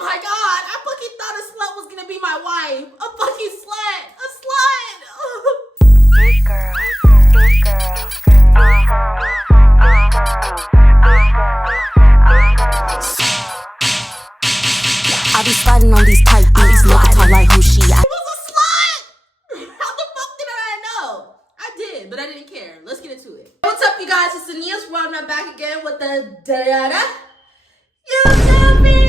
Oh my god, I fucking thought a slut was gonna be my wife. A fucking slut. A slut. Big girl, big girl. I be sliding on these tight beats, nigga talk like who she. I was a slut. How the fuck did I know? I did, but I didn't care. Let's get into it. What's up, you guys? It's Ania's World, and I'm back again with the YouTube video.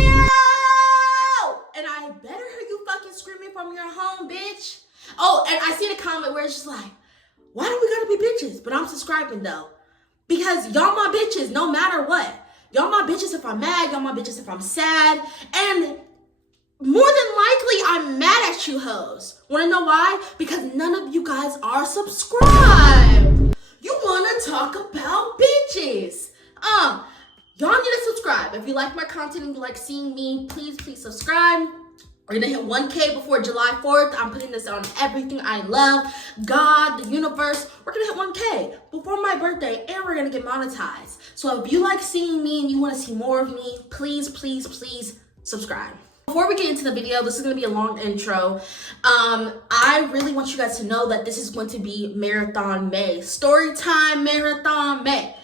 And I better hear you fucking screaming from your home, bitch. Oh, and I seen a comment where it's just like, why do we gotta be bitches? But I'm subscribing though. Because y'all my bitches no matter what. Y'all my bitches if I'm mad, y'all my bitches if I'm sad. And more than likely, I'm mad at you hoes. Wanna know why? Because none of you guys are subscribed. You wanna talk about bitches. Y'all need to subscribe. If you like my content and you like seeing me, please subscribe. We're gonna hit 1K before July 4th. I'm putting this on everything I love. God, the universe. We're gonna hit 1K before my birthday and we're gonna get monetized. So if you like seeing me and you wanna see more of me, please subscribe. Before we get into the video, this is gonna be a long intro. I really want you guys to know that this is going to be Marathon May. Storytime Marathon May.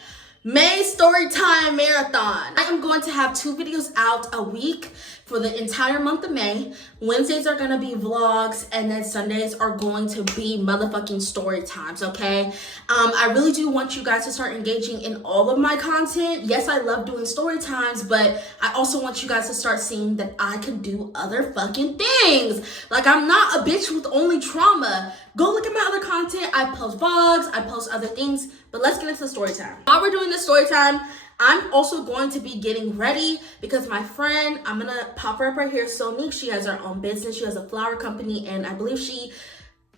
May Storytime Marathon. I am going to have 2 videos out a week for the entire month of May. Wednesdays are gonna be vlogs, and then Sundays are going to be motherfucking story times, okay? I really do want you guys to start engaging in all of my content. Yes, I love doing story times, but I also want you guys to start seeing that I can do other fucking things. Like, I'm not a bitch with only trauma. Go look at my other content. I post vlogs, I post other things, but let's get into the story time. While we're doing the story time, I'm also going to be getting ready because my friend, I'm gonna pop her up right here, Sonique, she has her own business. She has a flower company, and I believe she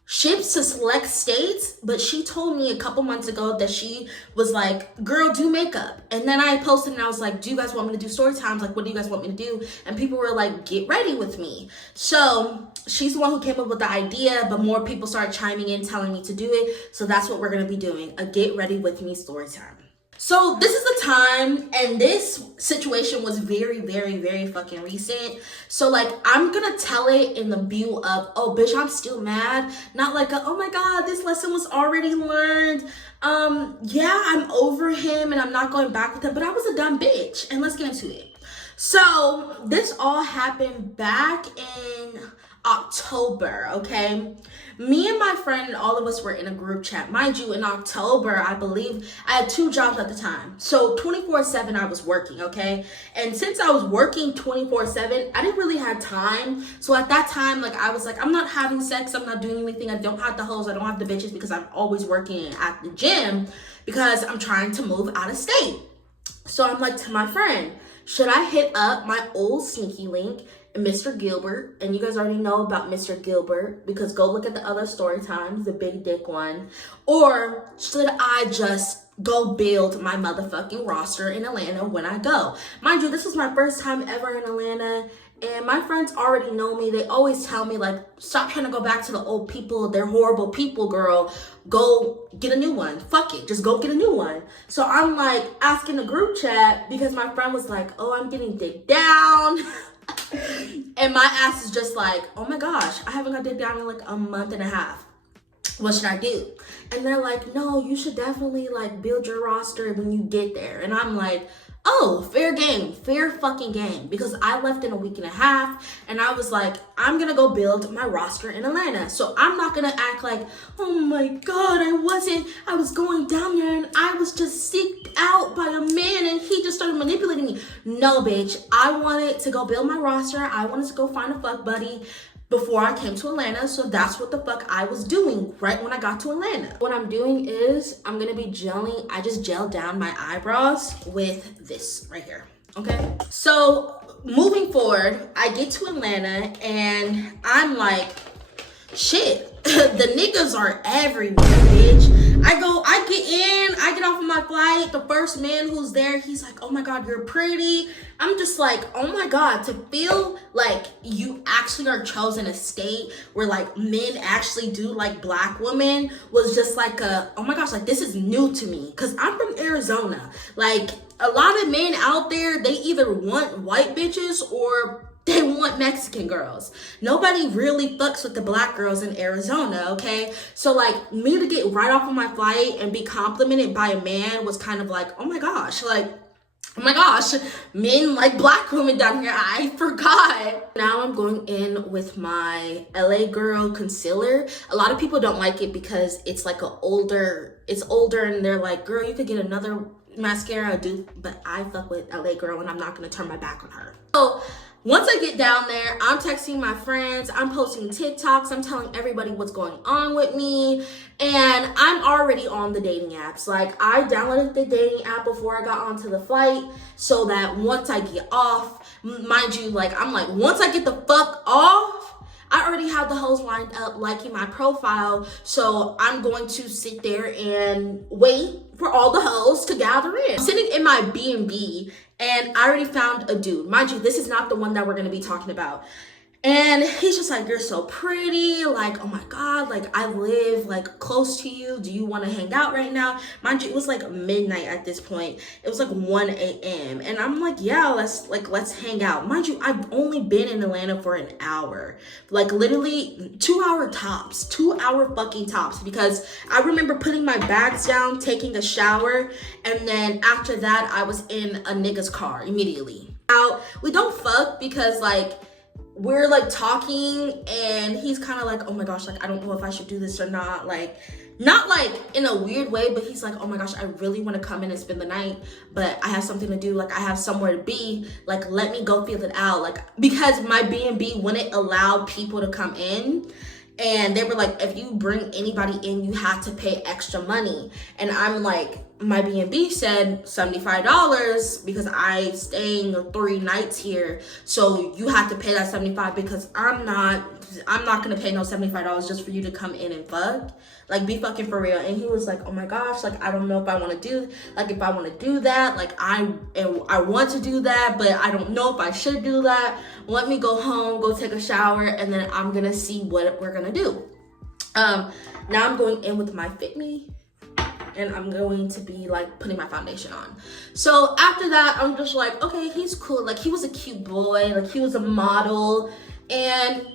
ships to select states, but she told me a couple months ago that she was like, girl, do makeup. And then I posted and I was like, do you guys want me to do story times? Like, what do you guys want me to do? And people were like, get ready with me. So she's the one who came up with the idea, but more people started chiming in, telling me to do it. So that's what we're gonna be doing, a get ready with me story time. So this is the time, and this situation was very fucking recent. So like, I'm gonna tell it in the view of, oh bitch, I'm still mad. Not like, oh my God, this lesson was already learned. Yeah, I'm over him and I'm not going back with him, but I was a dumb bitch. And let's get into it. So this all happened back in October, okay? Me and my friend and all of us were in a group chat. Mind you, in October, I believe I had 2 jobs at the time. So 24/7 I was working, okay? And since I was working 24/7, I didn't really have time. So at that time, like, I was like, I'm not having sex, I'm not doing anything. I don't have the hoes, I don't have the bitches, because I'm always working at the gym because I'm trying to move out of state. So I'm like to my friend, should I hit up my old sneaky link, Mr. Gilbert? And you guys already know about Mr. Gilbert because go look at the other story times, the big dick one. Or should I just go build my motherfucking roster in Atlanta when I go? Mind you, this was my first time ever in Atlanta, and my friends already know me. They always tell me, like, stop trying to go back to the old people. They're horrible people, girl. Go get a new one. Fuck it. Just go get a new one. So I'm like asking the group chat because my friend was like, oh, I'm getting dick down. And my ass is just like, oh my gosh, I haven't got dick down in like a month and a half. What should I do? And they're like, no, you should definitely like build your roster when you get there. And I'm like, oh, fair game, fair fucking game. Because I left in a week and a half and I was like, I'm gonna go build my roster in Atlanta. So I'm not gonna act like, oh my God, I was going down there and I was just seeked out by a man and he just started manipulating me. No, bitch, I wanted to go build my roster. I wanted to go find a fuck buddy before I came to Atlanta. So that's what the fuck I was doing right when I got to Atlanta. What I'm doing is I'm gonna be gelling. I just gelled down my eyebrows with this right here, okay? So moving forward, I get to Atlanta and I'm like, shit, the niggas are everywhere, bitch. I get in, I get off of my flight. The first man who's there, he's like, oh my God, you're pretty. I'm just like, oh my God, to feel like you actually are chosen a state where like men actually do like black women was just like oh my gosh, like this is new to me. Cause I'm from Arizona. Like a lot of men out there, they either want white bitches or They want Mexican girls. Nobody really fucks with the black girls in Arizona, okay? So like me to get right off of my flight and be complimented by a man was kind of like, oh my gosh, men like black women down here. I forgot. Now I'm going in with my LA Girl concealer. A lot of people don't like it because it's like it's older and they're like, girl, you could get another mascara, dude. But I fuck with LA Girl and I'm not gonna turn my back on her. So once I get down there, I'm texting my friends, I'm posting TikToks, I'm telling everybody what's going on with me, and I'm already on the dating apps. Like, I downloaded the dating app before I got onto the flight so that once I get off, mind you, once I get the fuck off, I already have the hoes lined up liking my profile, so I'm going to sit there and wait for all the hoes to gather in. I'm sitting in my B&B, and I already found a dude. Mind you, this is not the one that we're gonna be talking about. And he's just like, you're so pretty, like, oh my God, like, I live like close to you. Do you want to hang out right now? Mind you, it was like midnight at this point. It was like 1 a.m. And I'm like, yeah, let's hang out. Mind you, I've only been in Atlanta for an hour, like literally 2 hour tops, 2 hour fucking tops, because I remember putting my bags down, taking a shower, and then after that, I was in a nigga's car immediately. Now, we don't fuck because like, we're like talking and he's kind of like, oh my gosh, like, I don't know if I should do this or not. Like, not like in a weird way, but he's like, oh my gosh, I really want to come in and spend the night, but I have something to do. Like, I have somewhere to be. Like, let me go feel it out. Like, because my B&B wouldn't allow people to come in. And they were like, if you bring anybody in, you have to pay extra money. And I'm like, my B&B said $75 because I'm staying 3 nights here. So you have to pay that $75 because I'm not gonna pay no $75 just for you to come in and fuck. Like, be fucking for real. And he was like, oh my gosh, like, I don't know if I want to do, like, if I want to do that. Like, I want to do that, but I don't know if I should do that. Let me go home, go take a shower, and then I'm gonna see what we're gonna do. Now I'm going in with my Fit Me, and I'm going to be like putting my foundation on. So after that, I'm just like, okay, he's cool. Like, he was a cute boy, like, he was a model, and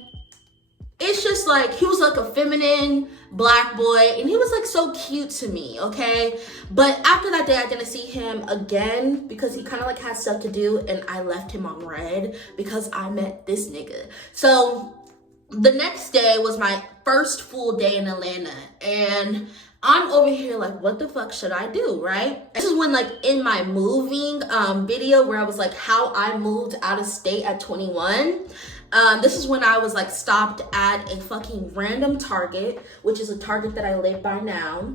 it's just like, he was like a feminine black boy, and he was like so cute to me, okay? But after that day, I didn't see him again because he kind of like had stuff to do, and I left him on red because I met this nigga. So the next day was my first full day in Atlanta, and I'm over here like, what the fuck should I do, right? This is when, like, in my moving video where I was like, how I moved out of state at 21, this is when I was like stopped at a fucking random Target, which is a Target that I live by now.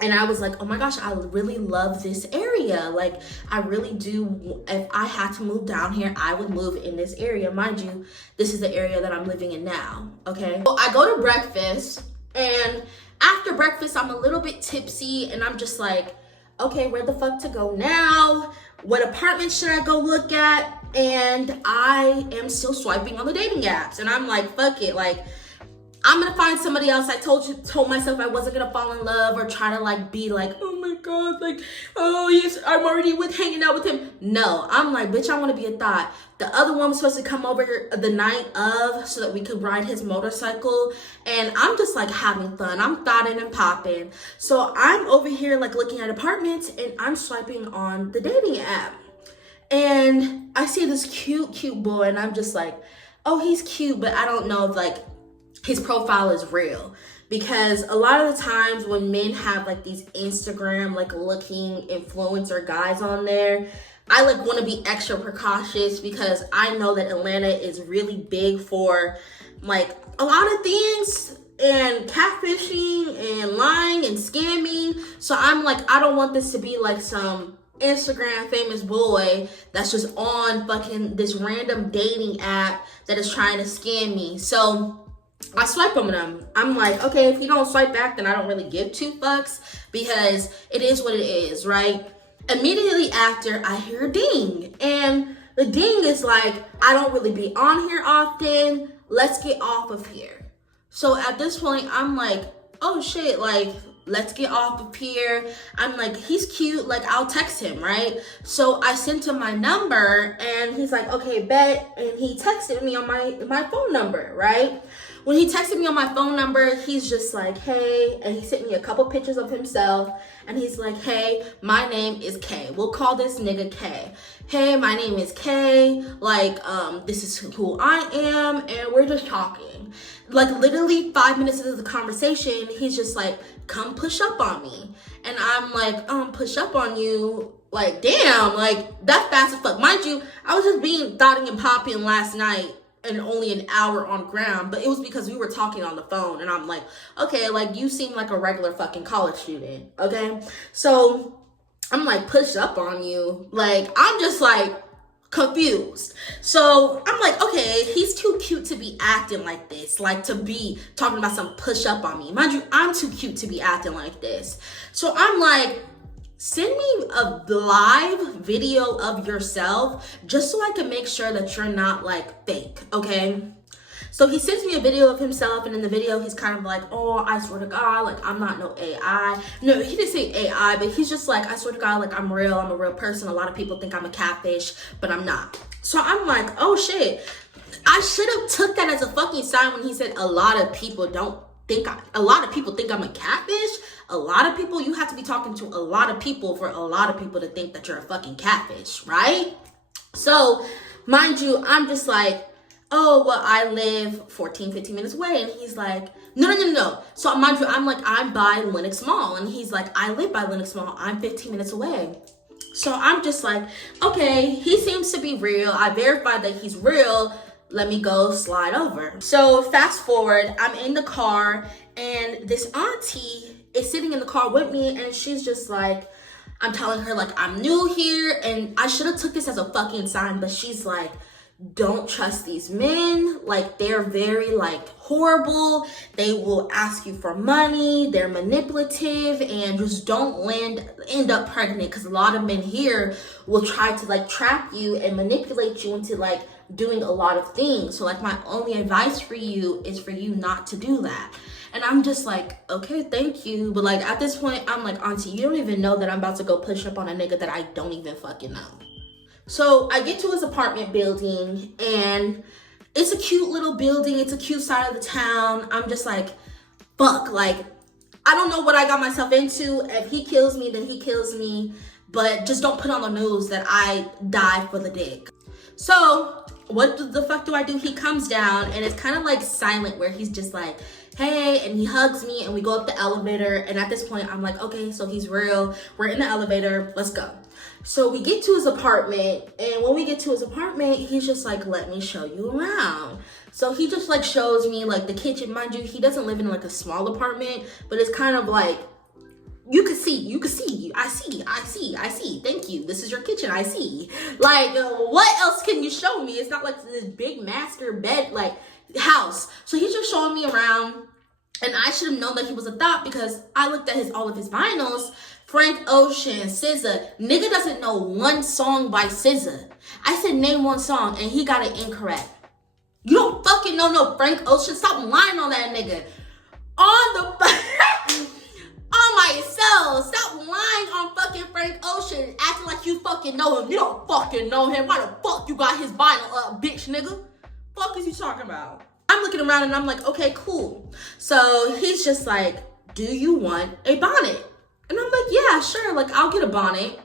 And I was like, oh my gosh, I really love this area. Like, I really do. If I had to move down here, I would move in this area. Mind you, this is the area that I'm living in now, okay? So I go to breakfast, and after breakfast, I'm a little bit tipsy, and I'm just like, okay, where the fuck to go now? What apartment should I go look at? And I am still swiping on the dating apps, and I'm like, fuck it, like, I'm gonna find somebody else. I told myself I wasn't gonna fall in love or try to like be like, oh my God, like, oh yes, I'm already hanging out with him. No, I'm like, bitch, I wanna be a thought. The other one was supposed to come over the night of so that we could ride his motorcycle, and I'm just like having fun. I'm thotting and popping. So I'm over here like looking at apartments, and I'm swiping on the dating app. And I see this cute boy, and I'm just like, oh, he's cute, but I don't know if like his profile is real. Because a lot of the times when men have like these Instagram like looking influencer guys on there, I like want to be extra precautious because I know that Atlanta is really big for like a lot of things, and catfishing and lying and scamming. So I'm like, I don't want this to be like some Instagram famous boy that's just on fucking this random dating app that is trying to scam me. So I swipe on them. I'm like, okay, if you don't swipe back, then I don't really give 2 fucks because it is what it is, right? Immediately after, I hear a ding, and the ding is like, I don't really be on here often. Let's get off of here. So at this point, I'm like, oh shit, like, let's get off of here. I'm like, he's cute, like I'll text him, right? So I sent him my number and he's like, okay, bet. And he texted me on my phone number, right? When he texted me on my phone number, he's just like, hey, and he sent me a couple pictures of himself, and he's like, hey, my name is K. We'll call this nigga K. Hey, my name is K. Like, this is who I am, and we're just talking. Like, literally 5 minutes into the conversation, he's just like, come push up on me. And I'm like, push up on you? Like, damn, like, that's fast as fuck. Mind you, I was just being thotting and popping last night, and only an hour on ground, but it was because we were talking on the phone, and I'm like, okay, like, you seem like a regular fucking college student, okay? So I'm like, push up on you. Like, I'm just like confused. So I'm like, okay, he's too cute to be acting like this, like to be talking about some push up on me. Mind you, I'm too cute to be acting like this. So I'm like, send me a live video of yourself just so I can make sure that you're not like fake, okay? So he sends me a video of himself, and in the video he's kind of like, oh, I swear to God, like I'm not no AI. No, he didn't say AI, but he's just like, I swear to God, like I'm real, I'm a real person. A lot of people think I'm a catfish, but I'm not. So I'm like, oh shit. I should have took that as a fucking sign when he said a lot of people think I'm a catfish. A lot of people, you have to be talking to a lot of people for a lot of people to think that you're a fucking catfish, right? So, mind you, I'm just like, oh, well, I live 14, 15 minutes away. And he's like, no. So, mind you, I'm like, I'm by Lenox Mall. And he's like, I live by Lenox Mall. I'm 15 minutes away. So, I'm just like, okay, he seems to be real. I verified that he's real. Let me go slide over. So, fast forward, I'm in the car, and this auntie is sitting in the car with me, and she's just like, I'm telling her like I'm new here, and I should have took this as a fucking sign, but she's like, don't trust these men, like they're very like horrible, they will ask you for money, they're manipulative, and just don't end up pregnant, because a lot of men here will try to like trap you and manipulate you into like doing a lot of things. So like my only advice for you is for you not to do that. And I'm just like, okay, thank you. But like at this point, I'm like, auntie, you don't even know that I'm about to go push up on a nigga that I don't even fucking know. So I get to his apartment building, and it's a cute little building. It's a cute side of the town. I'm just like, fuck, like, I don't know what I got myself into. If he kills me, then he kills me. But just don't put on the news that I die for the dick. So what the fuck do I do? He comes down, and it's kind of like silent, where he's just like, hey, and he hugs me, and we go up the elevator. And at this point, I'm like, okay, so he's real. We're in the elevator. Let's go. So we get to his apartment, and when we get to his apartment, he's just like, let me show you around. So he just like shows me like the kitchen. Mind you, he doesn't live in like a small apartment, but it's kind of like, you can see, I see, thank you, this is your kitchen, I see. Like, what else can you show me? It's not like this big master bed, like, house. So he's just showing me around, and I should have known that he was a thought, because I looked at all of his vinyls. Frank Ocean, SZA. Nigga doesn't know one song by SZA. I said name one song, and he got it incorrect. You don't fucking know no Frank Ocean. Stop lying on that nigga. On my soul. Stop lying on fucking Frank Ocean, acting like you fucking know him. You don't fucking know him. Why the fuck you got his vinyl up, bitch, nigga? Fuck is you talking about? I'm looking around, and I'm like, okay, cool. So he's just like, do you want a bonnet? And I'm like, yeah, sure, like, I'll get a bonnet.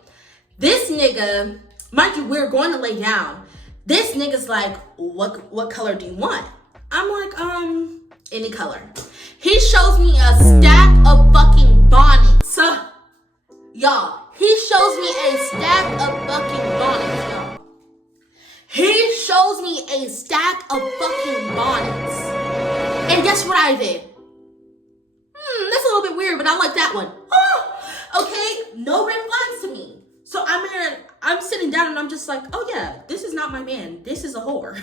This nigga, mind you, we're going to lay down. This nigga's like, what color do you want? I'm like, any color. He shows me a stack of fucking bonnets. Y'all, he shows me a stack of fucking bonnets, y'all. He shows me a stack of fucking bonnets. And guess what I did? That's a little bit weird, but I like that one. Okay, no red flags to me. So I'm sitting down, and I'm just like, oh yeah, this is not my man. This is a whore.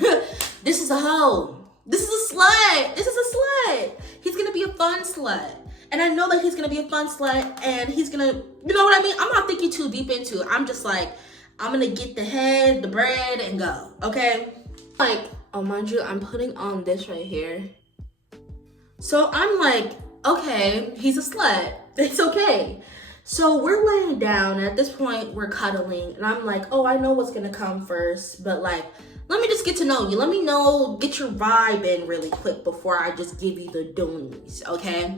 This is a hoe. This is a slut. This is a slut. He's gonna be a fun slut. And I know that he's gonna be a fun slut, and he's gonna, you know what I mean? I'm not thinking too deep into it. I'm just like, I'm gonna get the head, the bread, and go, okay? Like, oh, mind you, I'm putting on this right here. So I'm like, okay, he's a slut. It's okay. So we're laying down, and at this point, we're cuddling, and I'm like, oh, I know what's gonna come first, but like, let me just get to know you. Let me know, get your vibe in really quick before I just give you the doonies, okay?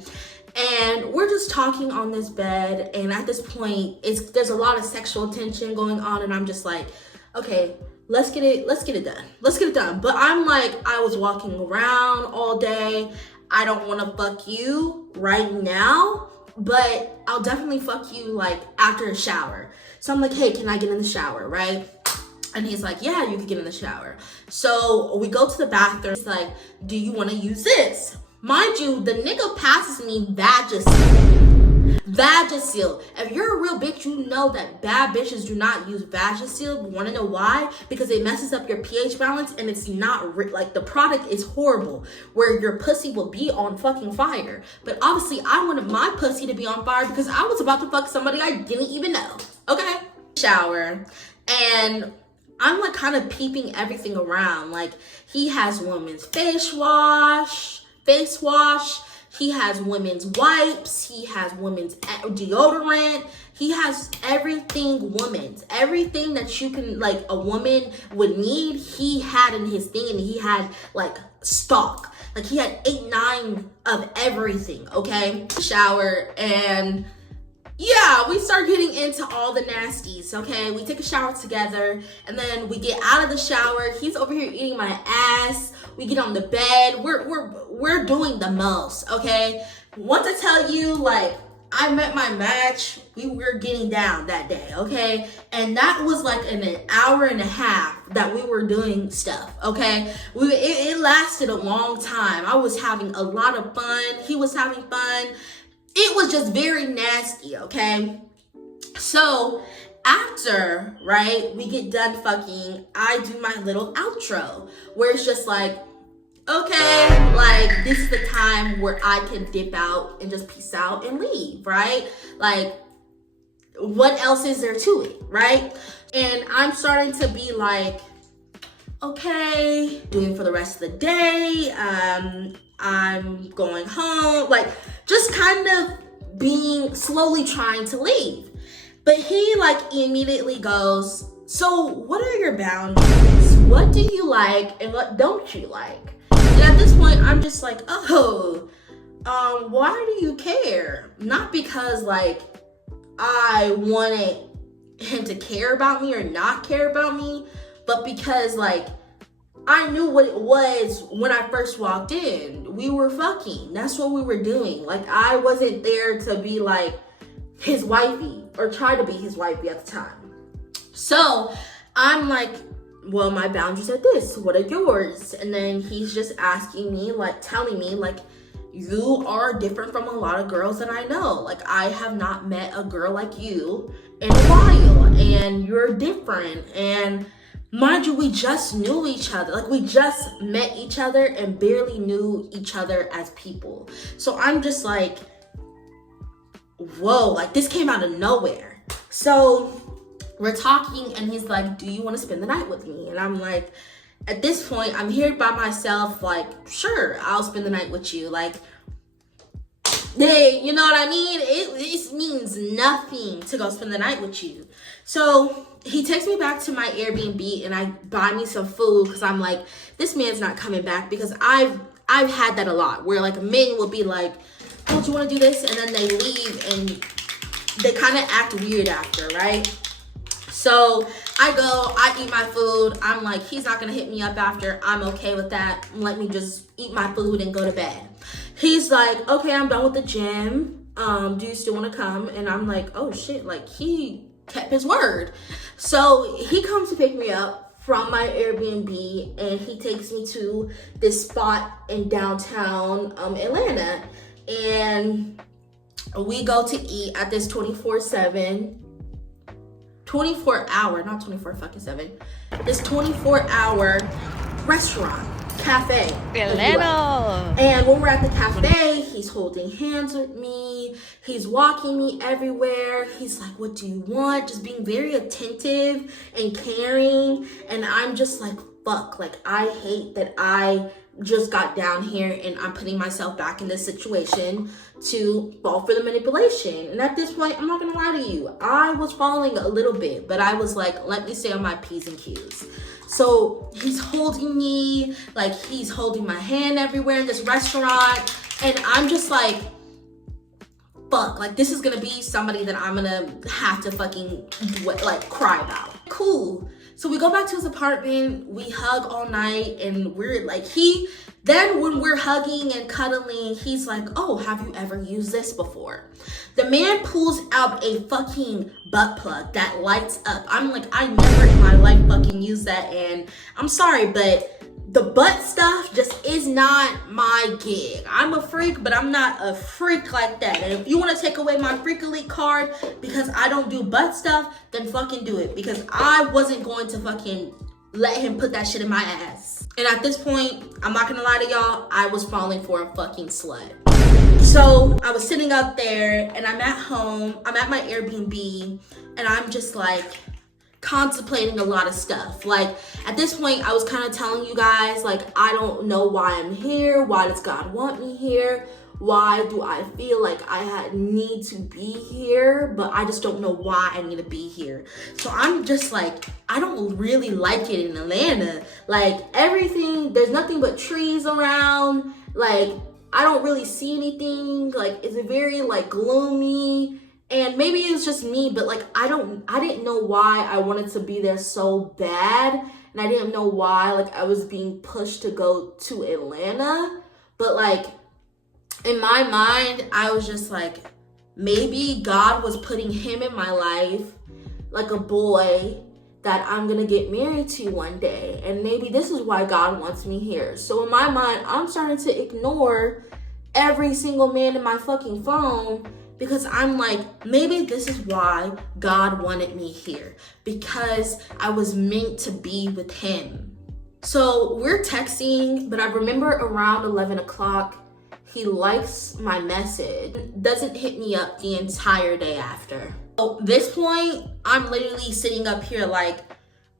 And we're just talking on this bed, and at this point, there's a lot of sexual tension going on, and I'm just like, okay, let's get it done. But I'm like, I was walking around all day. I don't want to fuck you right now, but I'll definitely fuck you like after a shower. So I'm like, hey, can I get in the shower, right? And he's like, yeah, you can get in the shower. So we go to the bathroom. He's like, do you want to use this? Mind you, the nigga passes me Vagisil. Vagisil. If you're a real bitch, you know that bad bitches do not use Vagisil. You want to know why? Because it messes up your pH balance, and it's not like the product is horrible, where your pussy will be on fucking fire. But obviously, I wanted my pussy to be on fire because I was about to fuck somebody I didn't even know. Okay? Shower. And I'm like kind of peeping everything around. Like, he has women's face wash. He has women's wipes. He has women's deodorant. He has everything women's. Everything that you can, like, a woman would need, he had in his thing. And he had, like, stock. Like, he had 8, 9 of everything, okay? Shower, and yeah, we start getting into all the nasties, okay? We take a shower together, and then we get out of the shower. He's over here eating my ass. We get on the bed. We're doing the most, okay? Want to tell you, like, I met my match. We were getting down that day, okay? And that was like in an hour and a half that we were doing stuff, okay? It lasted a long time. I was having a lot of fun. He was having fun. It was just very nasty, okay? So after, right, we get done fucking, I do my little outro where it's just like, okay, like, this is the time where I can dip out and just peace out and leave, right? Like, what else is there to it, right? And I'm starting to be like, okay, doing for the rest of the day. I'm going home, like, just kind of being slowly trying to leave. But he like immediately goes, so what are your boundaries? What do you like and what don't you like? And at this point, I'm just like, oh, why do you care? Not because like I wanted him to care about me or not care about me, but because like I knew what it was when I first walked in. We were fucking. That's what we were doing. Like, I wasn't there to be like his wifey or try to be his wifey at the time. So I'm like, well, my boundaries are this. What are yours? And then he's just asking me, like, telling me, like, you are different from a lot of girls that I know. Like, I have not met a girl like you in a while, and you're different. And mind you, we just knew each other. Like, we just met each other and barely knew each other as people. So I'm just like, whoa, like, this came out of nowhere. So we're talking, and he's like, do you want to spend the night with me? And I'm like, at this point, I'm here by myself, like, sure, I'll spend the night with you. Like, hey, you know what I mean? It means nothing to go spend the night with you. So he takes me back to my Airbnb, and I buy me some food because I'm like, this man's not coming back, because I've had that a lot where like men will be like, oh, do you want to do this? And then they leave and they kind of act weird after, right? So I go, I eat my food. I'm like, he's not going to hit me up after. I'm okay with that. Let me just eat my food and go to bed. He's like, okay, I'm done with the gym. Do you still want to come? And I'm like, oh shit, like he kept his word. So he comes to pick me up from my Airbnb, and he takes me to this spot in downtown Atlanta. And we go to eat at this 24/7, 24-hour, not 24-7, this 24-hour restaurant, cafe. Atlanta. And when we're at the cafe, he's holding hands with me. He's walking me everywhere. He's like, what do you want? Just being very attentive and caring. And I'm just like, fuck, like I hate that I just got down here and I'm putting myself back in this situation to fall for the manipulation. And at this point, I'm not gonna lie to you, I was falling a little bit, but I was like, let me stay on my P's and Q's. So he's holding me, like he's holding my hand everywhere in this restaurant, and I'm just like, fuck, like this is gonna be somebody that I'm gonna have to fucking like cry about. Cool. So we go back to his apartment, we hug all night, and we're like, then when we're hugging and cuddling, he's like, oh, have you ever used this before? The man pulls out a fucking butt plug that lights up. I'm like, I never in my life fucking used that, and I'm sorry, but the butt stuff just is not my gig. I'm a freak, but I'm not a freak like that. And if you want to take away my Freak Elite card because I don't do butt stuff, then fucking do it. Because I wasn't going to fucking let him put that shit in my ass. And at this point, I'm not gonna lie to y'all, I was falling for a fucking slut. So I was sitting up there and I'm at home, I'm at my Airbnb, and I'm just like contemplating a lot of stuff. Like at this point, I was kind of telling you guys, like, I don't know why I'm here. Why does God want me here? Why do I feel like I need to be here, but I just don't know why I need to be here? So I'm just like, I don't really like it in Atlanta. Like everything, there's nothing but trees around. Like I don't really see anything. Like it's very like gloomy. And maybe it's just me, but like I didn't know why I wanted to be there so bad. And I didn't know why like I was being pushed to go to Atlanta. But like in my mind, I was just like, maybe God was putting him in my life like a boy that I'm gonna get married to one day. And maybe this is why God wants me here. So in my mind, I'm starting to ignore every single man in my fucking phone, because I'm like, maybe this is why God wanted me here, because I was meant to be with him. So we're texting, but I remember around 11 o'clock, he likes my message, doesn't hit me up the entire day after. So at this point, I'm literally sitting up here like,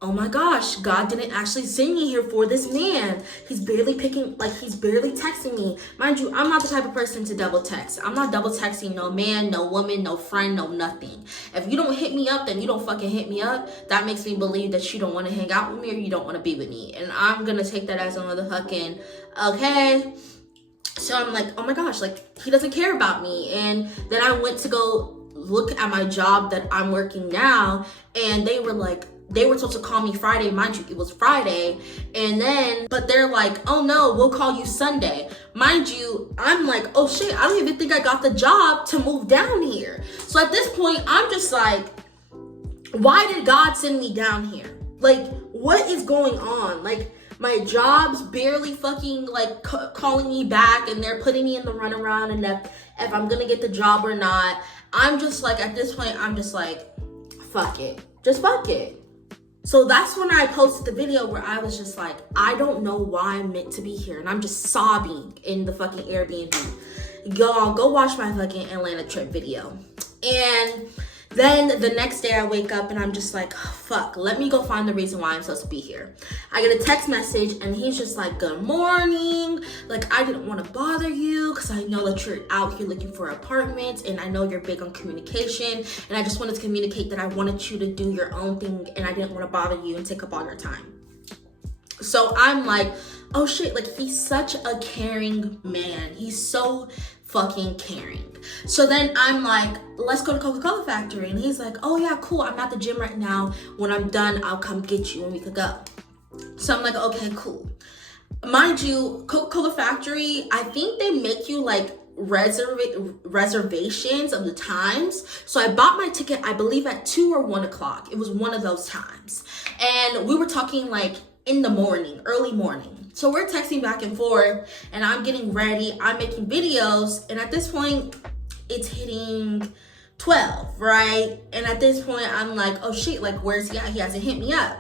oh my gosh, God didn't actually send me here for this man. He's barely texting me. Mind you, I'm not the type of person to double text. I'm not double texting no man, no woman, no friend, no nothing. If you don't hit me up, then you don't fucking hit me up. That makes me believe that you don't want to hang out with me or you don't want to be with me. And I'm gonna take that as a motherfucking okay. So I'm like, oh my gosh, like he doesn't care about me. And then I went to go look at my job that I'm working now, and they were supposed to call me Friday. Mind you, it was Friday. And then, but they're like, oh no, we'll call you Sunday. Mind you, I'm like, oh shit, I don't even think I got the job to move down here. So at this point, I'm just like, why did God send me down here? Like, what is going on? Like, my job's barely fucking like calling me back, and they're putting me in the runaround, and if I'm gonna get the job or not. I'm just like, at this point, I'm just like, fuck it. Just fuck it. So that's when I posted the video where I was just like, I don't know why I'm meant to be here. And I'm just sobbing in the fucking Airbnb. Y'all, go watch my fucking Atlanta trip video. And then the next day I wake up and I'm just like, oh, fuck, let me go find the reason why I'm supposed to be here. I get a text message and he's just like, good morning. Like, I didn't want to bother you because I know that you're out here looking for apartments and I know you're big on communication. And I just wanted to communicate that I wanted you to do your own thing and I didn't want to bother you and take up all your time. So I'm like, oh shit, like he's such a caring man. He's so fucking caring. So then I'm like, let's go to Coca-Cola Factory. And he's like, oh yeah, cool. I'm at the gym right now. When I'm done, I'll come get you and we could go. So I'm like, okay, cool. Mind you, Coca-Cola Factory, I think they make you like reservations of the times. So I bought my ticket, I believe at 2 or 1 o'clock. It was one of those times. And we were talking like in the morning, early morning. So we're texting back and forth and I'm getting ready. I'm making videos. And at this point, it's hitting 12, right? And at this point, I'm like, oh shit, like where's he at? He hasn't hit me up.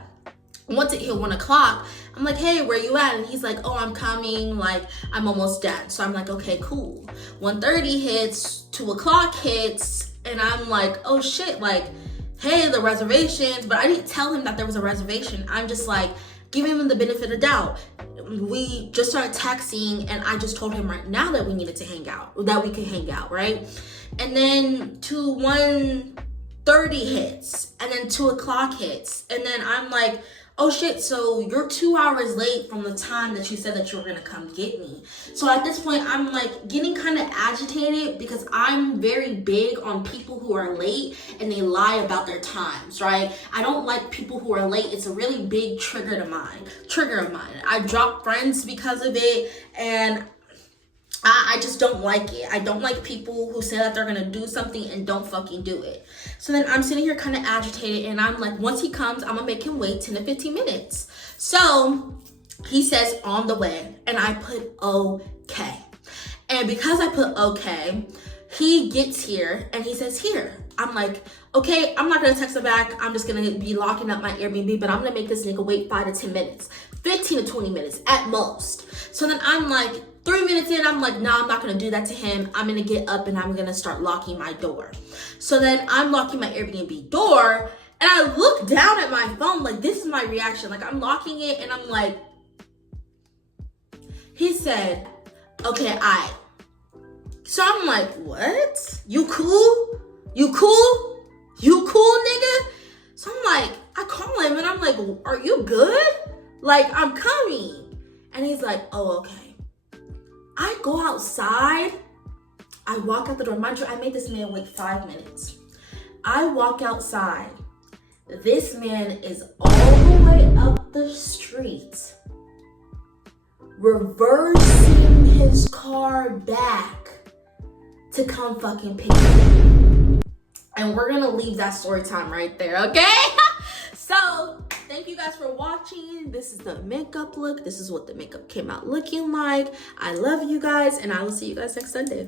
Once it hit 1 o'clock, I'm like, hey, where you at? And he's like, oh, I'm coming, like I'm almost done. So I'm like, okay, cool. 1:30 hits, 2 o'clock hits, and I'm like, oh shit, like, hey, the reservations. But I didn't tell him that there was a reservation. I'm just like, giving him the benefit of the doubt. We just started texting, and I just told him right now that we needed to hang out, that we could hang out, right? And then 1:30 hits, and then 2:00 hits, and then I'm like, oh shit, so you're 2 hours late from the time that you said that you were gonna come get me. So at this point, I'm like getting kind of agitated because I'm very big on people who are late and they lie about their times, right? I don't like people who are late. It's a really big trigger of mine. I drop friends because of it, and I just don't like it. I don't like people who say that they're gonna do something and don't fucking do it. So then I'm sitting here kind of agitated, and I'm like, once he comes, I'm gonna make him wait 10 to 15 minutes. So he says on the way, and I put okay. And because I put okay, he gets here and he says here. I'm like, okay, I'm not gonna text him back. I'm just gonna be locking up my Airbnb, but I'm gonna make this nigga wait 5 to 10 minutes, 15 to 20 minutes at most. So then I'm like, 3 minutes in, I'm like, nah, I'm not gonna do that to him. I'm gonna get up and I'm gonna start locking my door. So then I'm locking my Airbnb door, and I look down at my phone, like, this is my reaction. Like, I'm locking it, and I'm like, he said, okay, So I'm like, what? You cool? You cool? You cool, nigga? So I'm like, I call him, and I'm like, are you good? Like, I'm coming. And he's like, oh, okay. I go outside, I walk out the door. Mind you, I made this man wait 5 minutes. I walk outside. This man is all the way up the street, reversing his car back to come fucking pick me up. And we're gonna leave that story time right there, okay? So, thank you guys for watching. This is the makeup look. This is what the makeup came out looking like. I love you guys, and I will see you guys next Sunday.